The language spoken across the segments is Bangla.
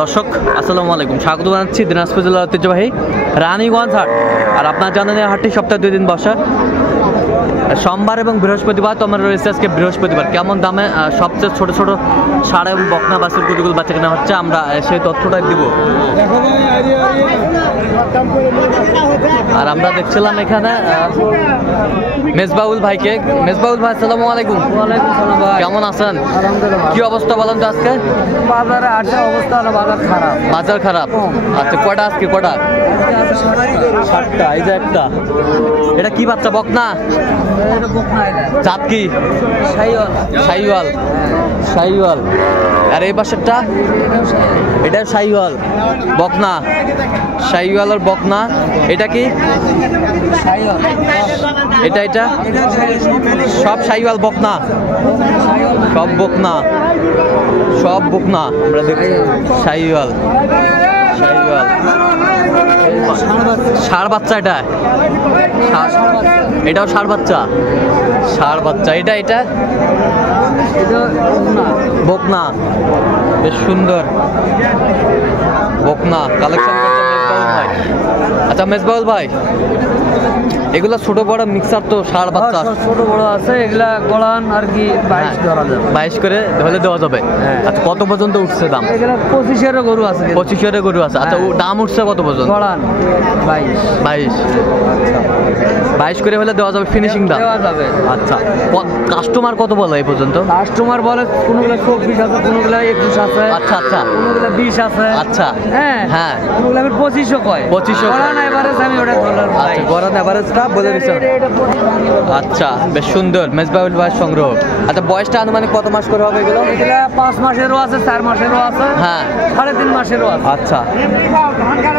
দর্শক আসসালামু আলাইকুম, স্বাগত জানাচ্ছি দিনাজপুর জেলার ঐতিহ্যবাহী রানীগঞ্জ হাট। আর আপনার জানেন এই হাটটি সপ্তাহে 2 দিন বসা, সোমবার এবং বৃহস্পতিবার। তো আমরা রয়েছে আজকে বৃহস্পতিবার। কেমন দামে সবচেয়ে ছোট ছোট ষাঁড় এবং বকনা বাছুর কুটিগুলো বাচ্চা কেনা হচ্ছে, আমরা সেই তথ্যটাই দিব। আর আমরা দেখছিলাম এখানে মেজবাউল ভাইকে। মেজবাউল ভাই আসসালামু আলাইকুম। ওয়ালাইকুম সালাম ভাই, কেমন আছেন? আলহামদুলিল্লাহ। কি অবস্থা বলেন তো আজকে? বাজারে আসার অবস্থা হলো বাজার খারাপ। বাজার খারাপ? আচ্ছা, কটা আজকে কটা? 7টা। এই যে একটা, এটা কি বাচ্চা? বকনা? জাত কি? শাহিওয়াল। শাহিওয়াল। আর এই পাশেরটা? এটা শাহিওয়াল বকনা। শাহিওয়াল আর বকনা। এটা কি? এটা এটা সব শাহিওয়াল বকনা? সব বকনা, সব বকনা। আমরা দেখছি শাহিওয়াল। শাহিওয়াল ষাঁড় বাচ্চা। এটা এটাও ষাঁড় বাচ্চা। ষাঁড় বাচ্চা। এটা এটা বকনা। বেশ সুন্দর বকনা কালেকশন করছে মেজবাউল ভাই। আচ্ছা মেজবাউল ভাই, এগুলা ছোট বড় মিক্সার তো ষাঁড় বাচ্চা? ছোট বড় আছে, এগুলা গলান আর কি 22 ধরা যাবে। 22 করে ধরে দেওয়া যাবে। আচ্ছা, কত পর্যন্ত উঠছে দাম? এগুলা 25 গরু আছে। 25 গরু আছে। আচ্ছা, দাম উঠছে কত পর্যন্ত? গলান 22। 22 করে হলে দেওয়া যাবে, ফিনিশিং দাম দেওয়া যাবে। আচ্ছা, কাস্টমার কত বলে এই পর্যন্ত? কাস্টমার বলে কোনগুলা 24 আছে, কোনগুলা 21 আছে। আচ্ছা আচ্ছা, কোনগুলা 20 আছে। আচ্ছা হ্যাঁ হ্যাঁ, কোনগুলা 25 কয়। 25 গলান এভারেজ আমি ওটা ধরলাম। আচ্ছা, গড়ান এভারেজটা বলে দিছেন। আচ্ছা, বেশ সুন্দর মেজবাউল ভাই সংগ্রহ। আচ্ছা, বয়সটা আনুমানিক কত মাস করে হবে এগুলো? এগুলা 5 মাসেরও আছে, 4 মাসেরও আছে, হ্যাঁ 3.5 মাসেরও আছে। আচ্ছা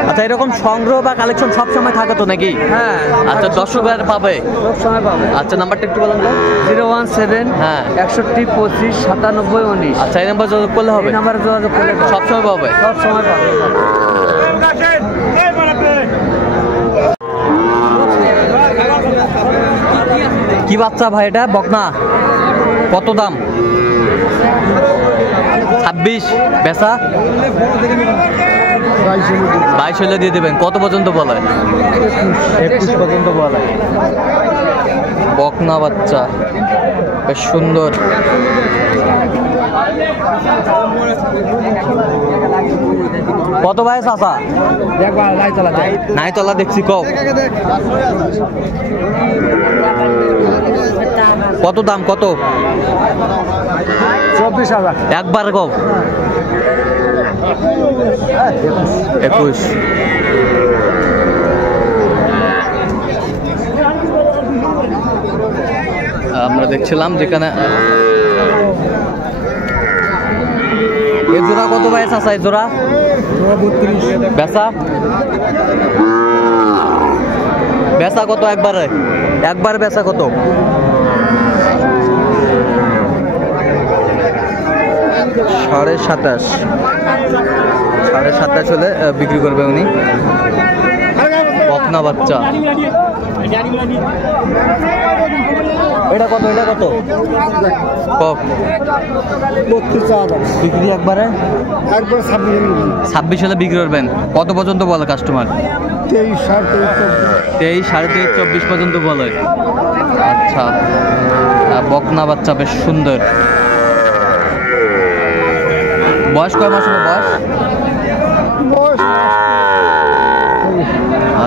আচ্ছা, এরকম সংগ্রহ বা কালেকশন সব সময় থাকে তো নাকি? হ্যাঁ। আচ্ছা, দর্শকরা পাবে সব সময় পাবে। আচ্ছা, নাম্বারটা একটু বলেন তো। 017 হ্যাঁ 61 25 97 19। আচ্ছা, এই নাম্বার যোগাযোগ করলে হবে? এই নাম্বারে যোগাযোগ করলে সব সময় পাবে? সব সময় পাবে। কি বাচ্চা ভাই এটা? বকনা? কত দাম? 26। বেচা 22 হলে দিয়ে দেবেন। কত পর্যন্ত বলে? 21 পর্যন্ত বলে। বকনা বাচ্চা বেশ সুন্দর। কত ভাই চাচা? নাইতলা দেখছি। কত দাম? কত? 24,000 একবার কও। 21। আমরা দেখছিলাম যেখানে এ জোড়া কত ভাই চাচা? এই জোড়া 32। বেচা? বেচা কত একবারে? একবার বেচা কত? 27.5। 27.5 হলে বিক্রি করবে উনি। বকনা বাচ্চা। এটা কত? এটা কত? 32,000 বিক্রি একবারে? 26 হলে বিক্রি করবেন। কত পর্যন্ত বলে কাস্টমার? 23, 23, 23.5, 24 পর্যন্ত বলে। আচ্ছা, বকনা বাচ্চা বেশ সুন্দর। বয়স কয় মাস হবে? বয়স?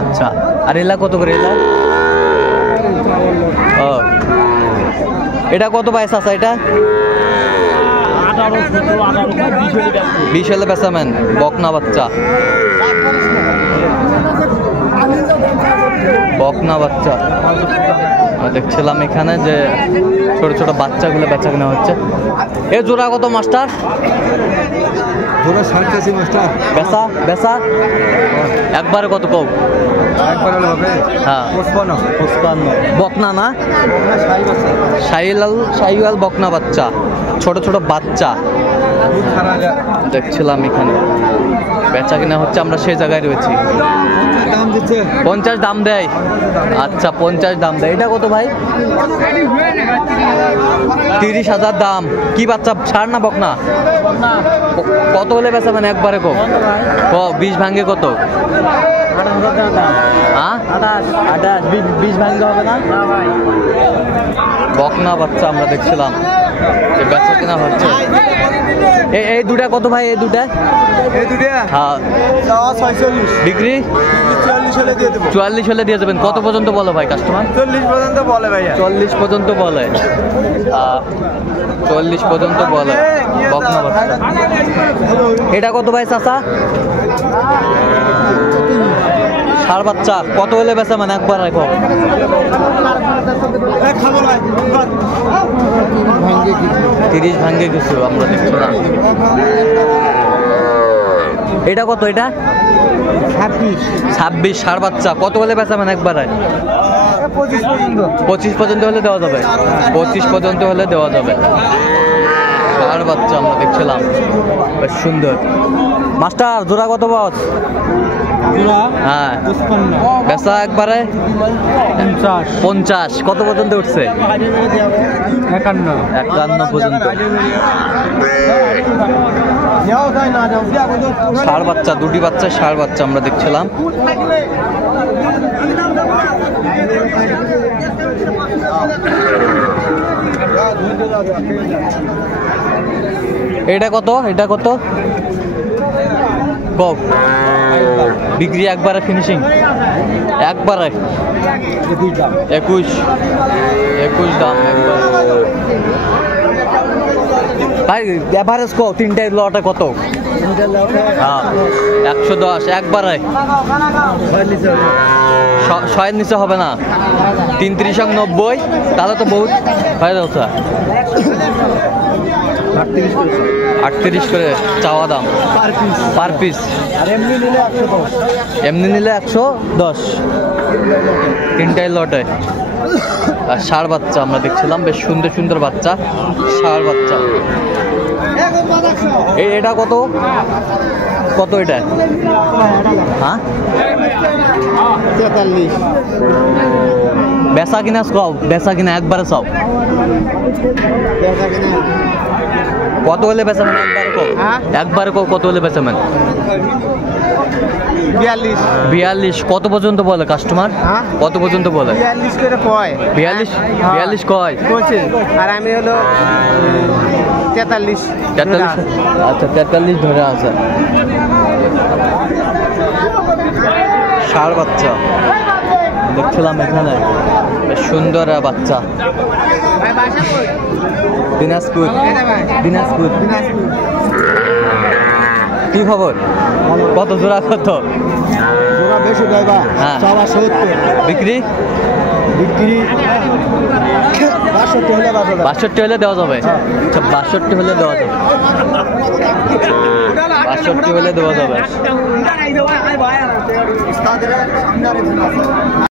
আচ্ছা, আর এলা কত করে? এলা ও, এটা কত পাইস আছে? এটা 20 হলে বেচামেন। বকনা বাচ্চা। বকনা বাচ্চা দেখছিলাম এখানে যে ছোট ছোট বাচ্চাগুলো বেচা কেনা হচ্ছে। এ জোড়া কত মাস্টার? জোড়া 87 মাস্টার। বেচা? বেচা একবারে কত কও? একবার হলে হবে। হ্যাঁ 55। বকনা না? শাহিওয়াল বকনা বাচ্চা, ছোট ছোট বাচ্চা। দেখছিলাম এখানে বেচা কিনা হচ্ছে, আমরা সেই জায়গায় রয়েছি। দাম দিচ্ছে 50 দাম দেয়। আচ্ছা 50 দাম দেয়। এটা কত ভাই? 30,000 দাম। কি বাচ্চা, ছাড় না বক না? কত হলে বেচা মানে একবারে কো 20 ভাঙ্গে কত? হ্যাঁ 20 ভাঙ্গে হবে না? বকনা বাচ্চা আমরা দেখছিলাম বেচা কিনা হচ্ছে। এই দুটা কত ভাই? এই দুটা হ্যাঁ বিক্রি 44 হলে দিয়ে দেবেন। কত পর্যন্ত বলো ভাই কাস্টমার? 40 পর্যন্ত বলে ভাইয়া। 40 পর্যন্ত বলে। 40 পর্যন্ত বলে বকনা বাচ্চা। এটা কত ভাই চাচা? ষাঁড় বাচ্চা। কত হলে বেচা মানে একবার রাখো? 30 ভাঙ্গে কিছু আমরা দেখছিলাম। এটা কত? এটা 26 ষাঁড় বাচ্চা। কত হলে বেচা মানে একবার? 25 পর্যন্ত হলে দেওয়া যাবে। 25 পর্যন্ত হলে দেওয়া যাবে। ষাঁড় বাচ্চা আমরা দেখছিলাম, বেশ সুন্দর। মাস্টার জোড়া কত বস? হ্যাঁ বেচা একবারে 50। কত পর্যন্ত উঠছে? 51 পর্যন্ত। ষাঁড় বাচ্চা, দুটি বাচ্চা ষাঁড় বাচ্চা আমরা দেখছিলাম। এটা কত? এটা কত বিক্রি? একবারে ফিনিশিং একবারে 21 দাম একবার। ভাই এভারেজ কো তিনটাই লটে কত? হ্যাঁ 110 একবারে। 6 নিচে হবে না? 33 আর 90 তাহলে তো বহুত হয়ে যাচ্ছে। 38 করে চাওয়া দাম পার পিস। এমনি নিলে 110 তিনটাই লটে। আর ষাঁড় বাচ্চা আমরা দেখছিলাম, বেশ সুন্দর সুন্দর বাচ্চা ষাঁড় বাচ্চা। এটা কত? কত এটা? হ্যাঁ 43। বেচা কিনা সব, বেচা কিনা একবারে সব। কত হলে বেচা মানে একবারে কো? একবারে কো কত হলে বেচা মানে? 42। কত পর্যন্ত বলে কাস্টমার? কত পর্যন্ত বলে? 42 করে কয়। 42 কয় বলছে। আর আমি হলো 43। আচ্ছা 43 ধরে আছে। ষাঁড় বাচ্চা দেখছিলাম এখানে, বেশ সুন্দর বাচ্চা। দিনাজপুর। কি খবর? কত জোড়া? কত জোড়া বেশি দেবা? হ্যাঁ 70। বিক্রি 62 হলে দেওয়া যাবে। আচ্ছা 62 হলে দেওয়া যাবে। 62 হলে দেওয়া যাবে।